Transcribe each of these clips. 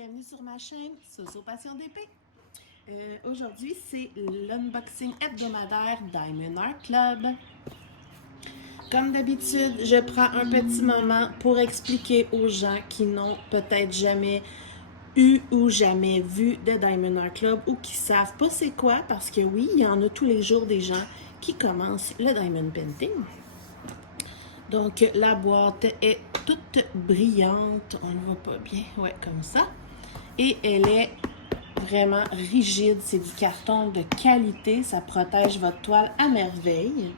bienvenue sur ma chaîne Soso Passion d'épée. Aujourd'hui, c'est l'unboxing hebdomadaire Diamond Art Club. Comme d'habitude, je prends un petit moment pour expliquer aux gens qui n'ont peut-être jamais eu ou jamais vu de Diamond Art Club ou qui savent pas c'est quoi, parce que oui, il y en a tous les jours des gens qui commencent le Diamond Painting. Donc, la boîte est toute brillante. On ne voit pas bien. Ouais, comme ça. Et elle est vraiment rigide. C'est du carton de qualité. Ça protège votre toile à merveille.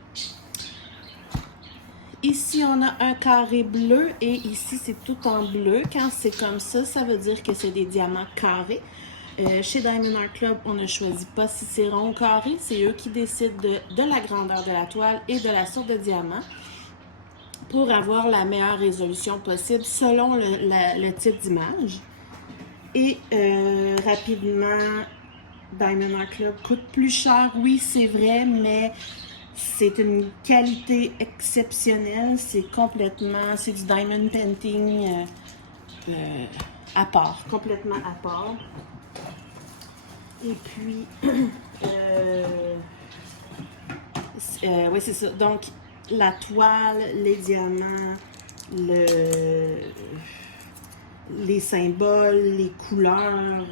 Ici, on a un carré bleu et ici, c'est tout en bleu. Quand c'est comme ça veut dire que c'est des diamants carrés. Chez Diamond Art Club, on ne choisit pas si c'est rond ou carré. C'est eux qui décident de la grandeur de la toile et de la sorte de diamant, pour avoir la meilleure résolution possible selon le type d'image. Et rapidement, Diamond Art Club coûte plus cher, oui c'est vrai, mais c'est une qualité exceptionnelle. C'est du Diamond Painting à part, complètement à part. Et puis, oui c'est ça, donc la toile, les diamants, les symboles, les couleurs,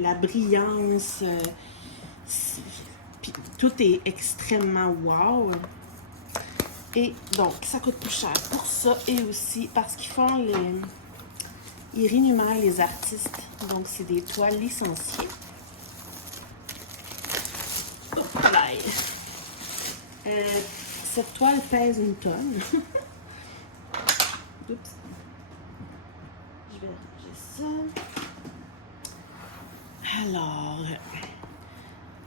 la brillance, puis tout est extrêmement wow. Et donc, ça coûte plus cher pour ça et aussi parce qu'ils ils rémunèrent les artistes. Donc, c'est des toiles licenciées. Hop là. Cette toile pèse une tonne. Oups. Je vais ranger ça. Alors,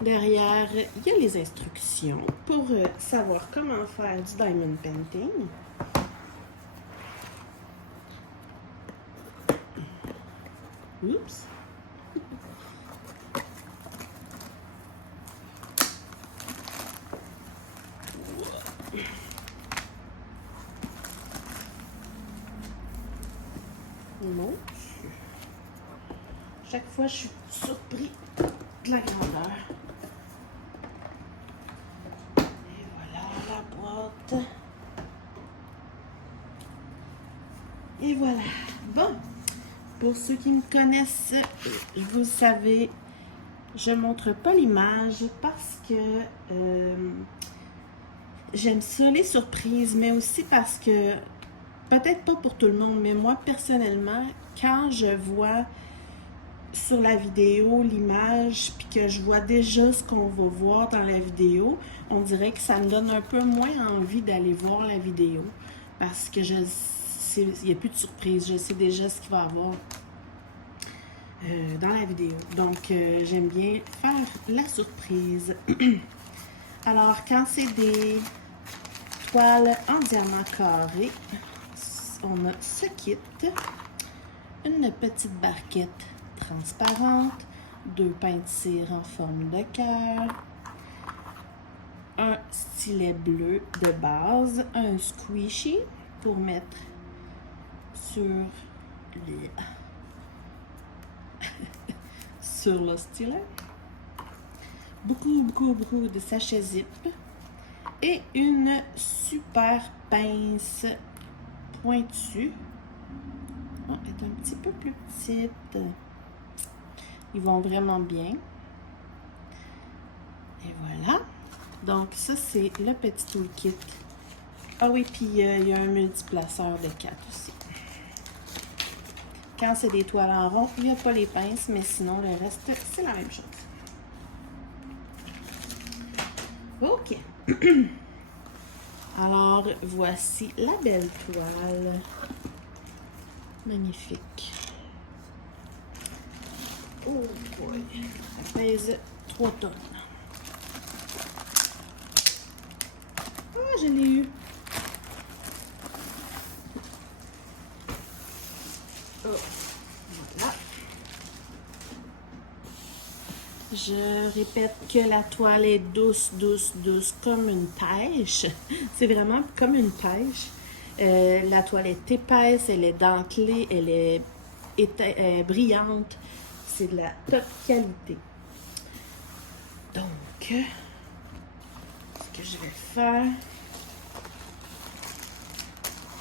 derrière, il y a les instructions pour savoir comment faire du diamond painting. Oups. Mon Dieu. Chaque fois, je suis surpris de la grandeur. Et voilà la boîte. Et voilà. Bon, pour ceux qui me connaissent, vous savez, je ne montre pas l'image parce que j'aime ça, les surprises, mais aussi parce que, peut-être pas pour tout le monde, mais moi, personnellement, quand je vois sur la vidéo l'image, puis que je vois déjà ce qu'on va voir dans la vidéo, on dirait que ça me donne un peu moins envie d'aller voir la vidéo, parce que il n'y a plus de surprise, je sais déjà ce qu'il va y avoir dans la vidéo. Donc, j'aime bien faire la surprise. Alors, quand c'est des toiles en diamant carré, on a ce kit, une petite barquette transparente, 2 pains de cire en forme de cœur, un stylet bleu de base, un squishy pour mettre sur sur le stylet, beaucoup de sachets zip et une super pince pointue. Oh, elle est un petit peu plus petite. Ils vont vraiment bien. Et voilà. Donc, ça, c'est le petit toolkit. Ah oui, puis il y a un multiplaceur de 4 aussi. Quand c'est des toiles en rond, il n'y a pas les pinces, mais sinon, le reste, c'est la même chose. OK. Alors, voici la belle toile. Magnifique. Oh boy. Elle pèse 3 tonnes. Ah, je l'ai eu. Oh, voilà. Je répète que la toile est douce comme une pêche. C'est vraiment comme une pêche. La toile est épaisse, elle est dentelée, elle est brillante. C'est de la top qualité. Donc, ce que je vais faire,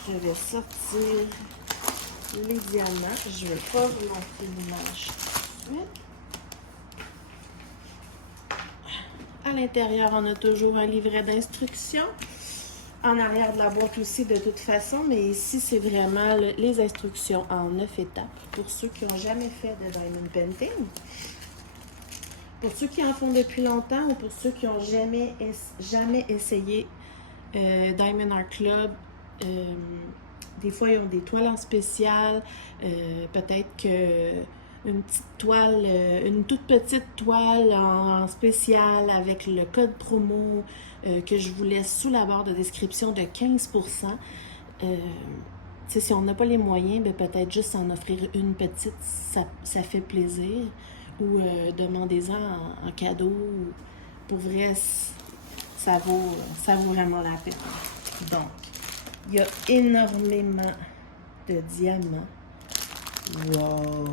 je vais sortir les diamants. Je ne vais pas vous montrer l'image tout de suite. À l'intérieur, on a toujours un livret d'instructions. En arrière de la boîte aussi, de toute façon. Mais ici, c'est vraiment les instructions en 9 étapes. Pour ceux qui n'ont jamais fait de Diamond Painting. Pour ceux qui en font depuis longtemps ou pour ceux qui n'ont jamais essayé Diamond Art Club, des fois, ils ont des toiles en spécial. Peut-être que une petite toile, une toute petite toile en spécial avec le code promo que je vous laisse sous la barre de description de 15%. Si on n'a pas les moyens, ben peut-être juste en offrir une petite, ça fait plaisir. Ou demandez-en en cadeau. Pour vrai, ça vaut vraiment la peine. Donc, il y a énormément de diamants. Wow!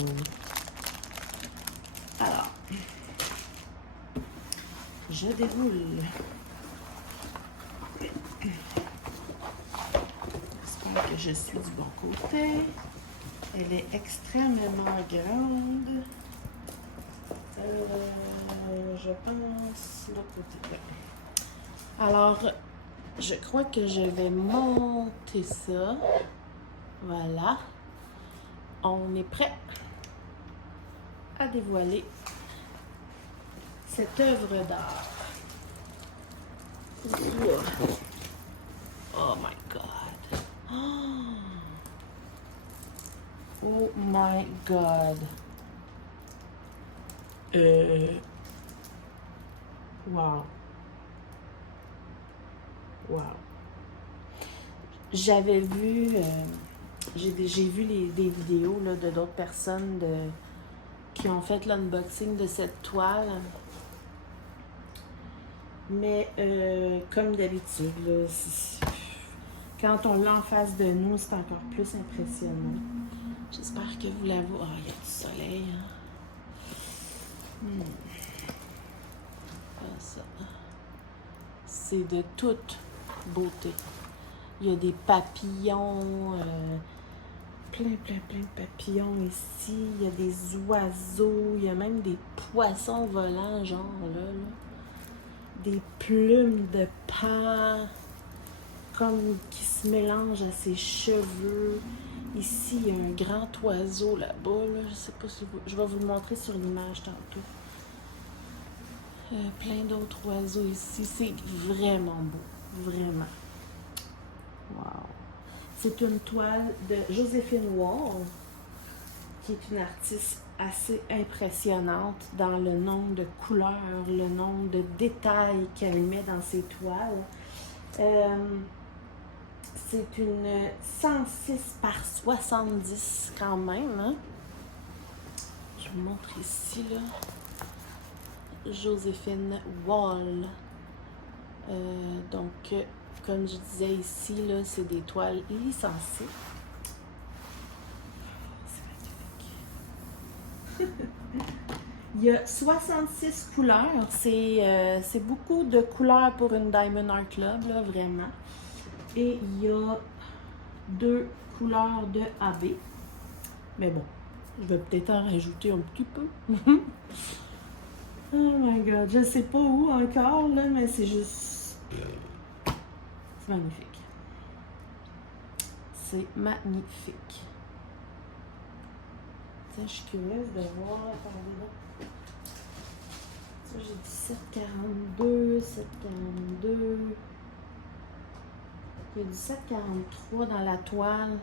Alors, je déroule. J'espère que je suis du bon côté. Elle est extrêmement grande. Je pense l'autre côté. Alors, je crois que je vais monter ça. Voilà. On est prêt à dévoiler cette œuvre d'art. Oh my God. Oh my God. Wow. Wow. J'avais vu, j'ai vu des vidéos là, de d'autres personnes qui ont fait l'unboxing de cette toile. Mais comme d'habitude, là, quand on l'a en face de nous, c'est encore plus impressionnant. J'espère que vous la voyez. Oh, il y a du soleil. Hein? Ça. C'est de toute beauté. Il y a des papillons, plein de papillons ici. Il y a des oiseaux, il y a même des poissons volants, genre là. Des plumes de paon comme qui se mélangent à ses cheveux. Ici, il y a un grand oiseau là-bas. Là. Je sais pas si je vais vous le montrer sur l'image tantôt. Plein d'autres oiseaux ici. C'est vraiment beau. Vraiment. Wow. C'est une toile de Joséphine Wall, qui est une artiste assez impressionnante dans le nombre de couleurs, le nombre de détails qu'elle met dans ses toiles. C'est une 106 par 70 quand même. Hein? Je vous montre ici, là. Joséphine Wall. Donc, comme je disais ici, là, c'est des toiles licenciées. C'est magnifique. Il y a 66 couleurs. C'est beaucoup de couleurs pour une Diamond Art Club, là, vraiment. Et il y a 2 couleurs de AB. Mais bon, je vais peut-être en rajouter un petit peu. Oh my God, je sais pas où encore, là, mais c'est juste... C'est magnifique. C'est magnifique. Tiens, je suis curieuse de voir. Attendez là. Ça, j'ai dit 7,42, 7,42. Il y a du 7,43 dans la toile.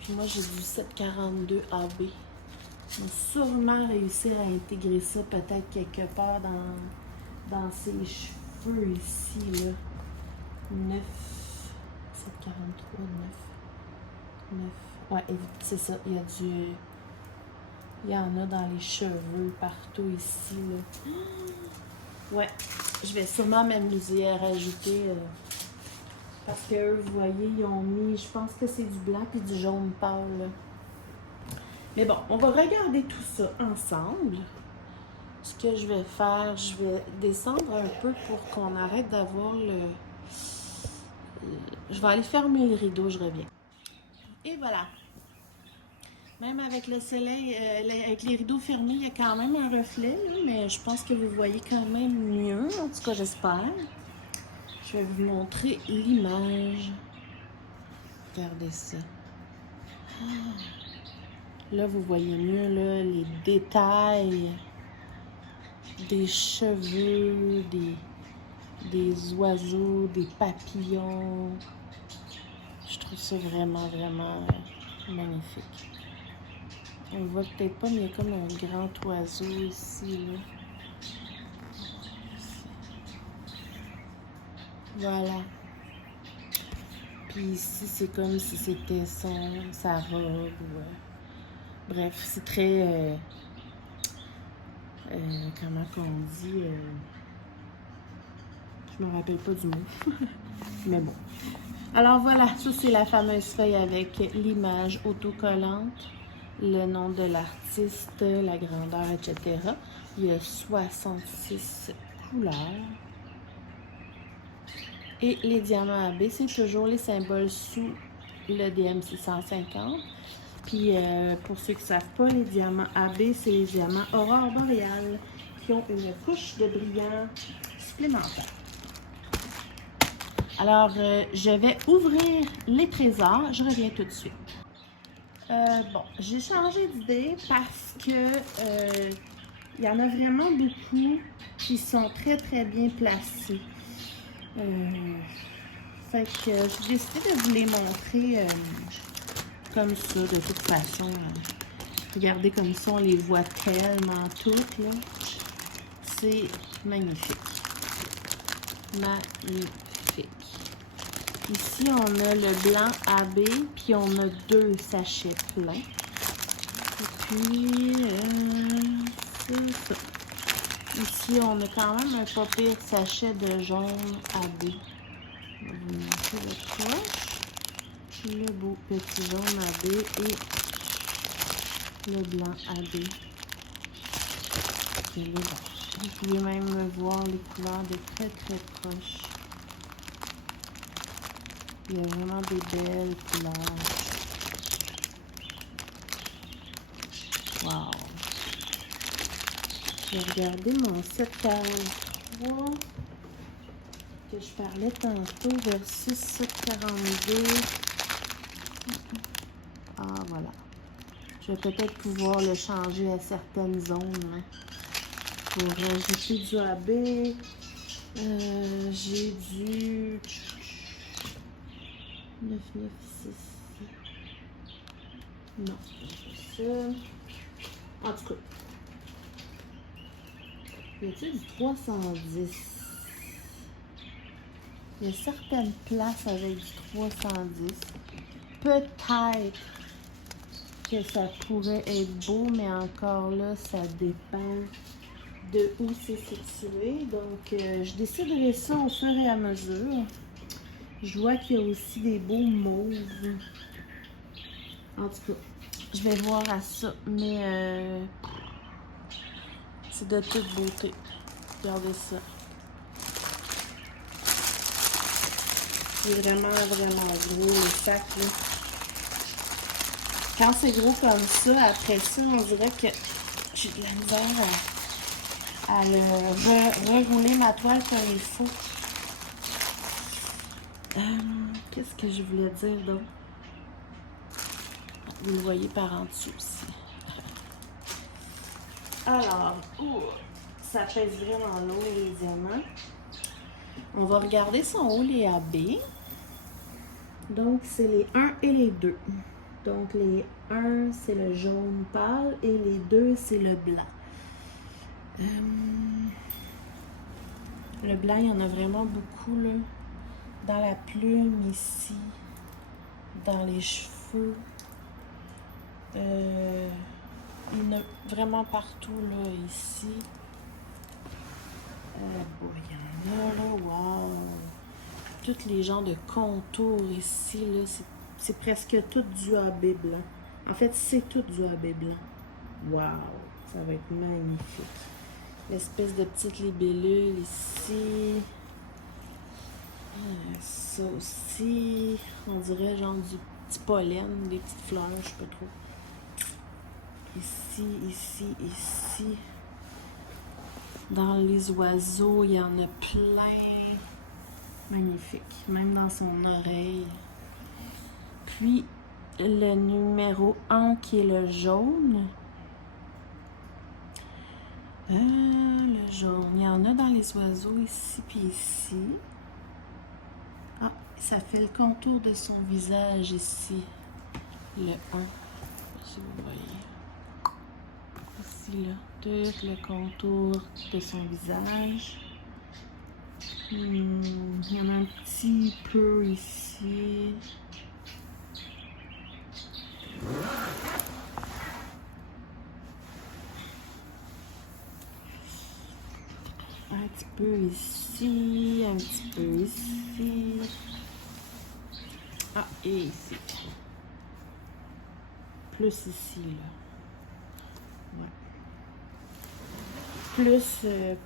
Puis moi, j'ai du 7,42 AB. On va sûrement réussir à intégrer ça peut-être quelque part dans ses cheveux ici, là. 9, 7,43, 9. Ouais, c'est ça. Il y en a dans les cheveux partout ici, là. Ouais, je vais sûrement m'amuser à rajouter Parce que eux, vous voyez, ils ont mis, je pense que c'est du blanc puis du jaune pâle. Là. Mais bon, on va regarder tout ça ensemble. Ce que je vais faire, je vais descendre un peu pour qu'on arrête d'avoir le... Je vais aller fermer le rideau, je reviens. Et voilà. Même avec le soleil, avec les rideaux fermés, il y a quand même un reflet, là, mais je pense que vous voyez quand même mieux. En tout cas, j'espère. Je vais vous montrer l'image. Regardez ça. Là, vous voyez mieux là, les détails des cheveux, des oiseaux, des papillons. Je trouve ça vraiment, vraiment magnifique. On le voit peut-être pas, mais il y a comme un grand oiseau ici, là. Voilà. Puis ici, c'est comme si c'était sa robe. Bref, c'est très... comment qu'on dit? Je me rappelle pas du mot. Mais bon. Alors voilà, ça c'est la fameuse feuille avec l'image autocollante, le nom de l'artiste, la grandeur, etc. Il y a 66 couleurs. Et les diamants AB, c'est toujours les symboles sous le DM650. Puis pour ceux qui ne savent pas, les diamants AB, c'est les diamants aurore boréale qui ont une couche de brillant supplémentaire. Alors, je vais ouvrir les trésors. Je reviens tout de suite. Bon, j'ai changé d'idée parce que il y en a vraiment beaucoup qui sont très, très bien placés. Fait que j'ai décidé de vous les montrer comme ça, de toute façon. Regardez comme ça, on les voit tellement toutes, là. C'est magnifique. Magnifique. Ici, on a le blanc AB, puis on a 2 sachets pleins. Et puis, c'est ça. Ici, on a quand même un pas pire sachet de jaune AB. On va vous montrer le proche. Le beau petit jaune AB et le blanc AB. Et là, vous pouvez même voir les couleurs de très très proches. Il y a vraiment des belles couleurs. Wow! J'ai regardé mon 743 que je parlais tantôt versus 742. Ah, voilà. Je vais peut-être pouvoir le changer à certaines zones. Hein. Pour rajouter du AB, j'ai du 996. Non, c'est ça. En tout cas, y a-t-il du 310? Il y a certaines places avec du 310. Peut-être que ça pourrait être beau, mais encore là, ça dépend de où c'est situé. Donc, je déciderai ça au fur et à mesure. Je vois qu'il y a aussi des beaux mauves. En tout cas, je vais voir à ça. Mais c'est de toute beauté. Regardez ça. C'est vraiment, vraiment gros, le sac, là. Quand c'est gros comme ça, après ça, on dirait que j'ai de la misère à rerouler ma toile comme il faut. Qu'est-ce que je voulais dire donc? Vous le voyez par en dessous aussi. Alors, ça pèse vraiment lourd les diamants. On va regarder son haut, les AB. Donc, c'est les 1 et les 2. Donc, les 1, c'est le jaune pâle et les 2, c'est le blanc. Le blanc, il y en a vraiment beaucoup, là. Dans la plume, ici. Dans les cheveux. Il y en a vraiment partout, là, ici. Bon, il y en a, là, wow! tous les genres de contours ici, là, c'est presque tout du AB blanc. En fait, c'est tout du AB blanc. Wow! Ça va être magnifique. L'espèce de petite libellule ici. Ça aussi, on dirait genre du petit pollen, des petites fleurs, je sais pas trop. Ici, ici, ici. Dans les oiseaux, il y en a plein. Magnifique. Même dans son oreille. Puis, le numéro 1 qui est le jaune. Le jaune. Il y en a dans les oiseaux ici puis ici. Ah, ça fait le contour de son visage ici. Le 1. Si vous voyez. Ici, là. Tout le contour de son visage. Il y en a un petit peu ici. Un petit peu ici, un petit peu ici. Ah, et ici. Plus ici, là. Ouais.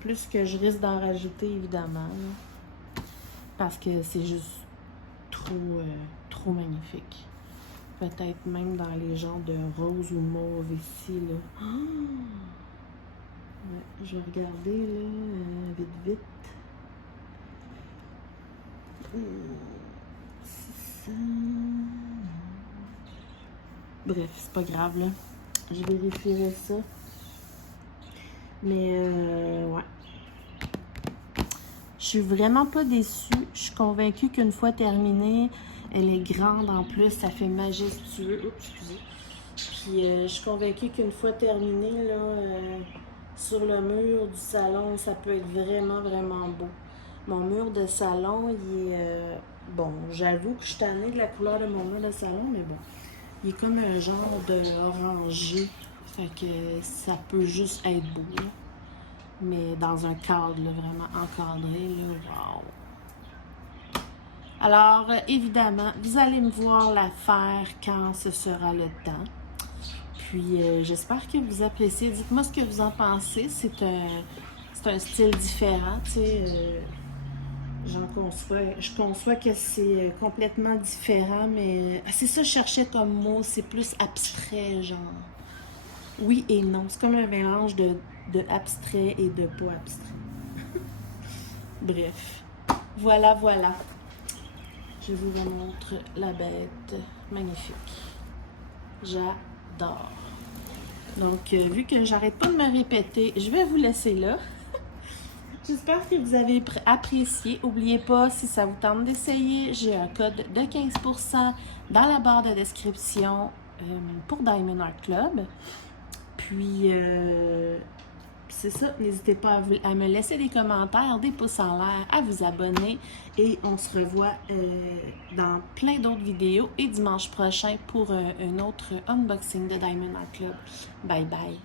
Plus que je risque d'en rajouter, évidemment. Là, parce que c'est juste trop magnifique. Peut-être même dans les genres de rose ou mauve ici, là. Oh! Ouais, je vais regarder, là, vite. C'est ça. Bref, c'est pas grave, là. Je vérifierai ça. Mais, ouais. Je suis vraiment pas déçue. Je suis convaincue qu'une fois terminée, elle est grande en plus. Ça fait majestueux. Oups, excusez. Puis, je suis convaincue qu'une fois terminée, là, sur le mur du salon, ça peut être vraiment, vraiment beau. Mon mur de salon, il est... bon, j'avoue que je suis tannée de la couleur de mon mur de salon, mais bon. Il est comme un genre de orangé. Fait que ça peut juste être beau, là. Mais dans un cadre, là, vraiment encadré, là, wow! Alors, évidemment, vous allez me voir la faire quand ce sera le temps. Puis, j'espère que vous appréciez. Dites-moi ce que vous en pensez. C'est un style différent, tu sais. Je conçois que c'est complètement différent, mais c'est ça que je cherchais comme mot. C'est plus abstrait, genre. Oui et non. C'est comme un mélange de abstrait et de pas abstrait. Bref. Voilà. Je vous montre la bête. Magnifique. J'adore. Donc, vu que j'arrête pas de me répéter, je vais vous laisser là. J'espère que vous avez apprécié. N'oubliez pas, si ça vous tente d'essayer, j'ai un code de 15% dans la barre de description pour Diamond Art Club. Puis, c'est ça. N'hésitez pas à me laisser des commentaires, des pouces en l'air, à vous abonner. Et on se revoit dans plein d'autres vidéos. Et dimanche prochain pour un autre unboxing de Diamond Art Club. Bye bye.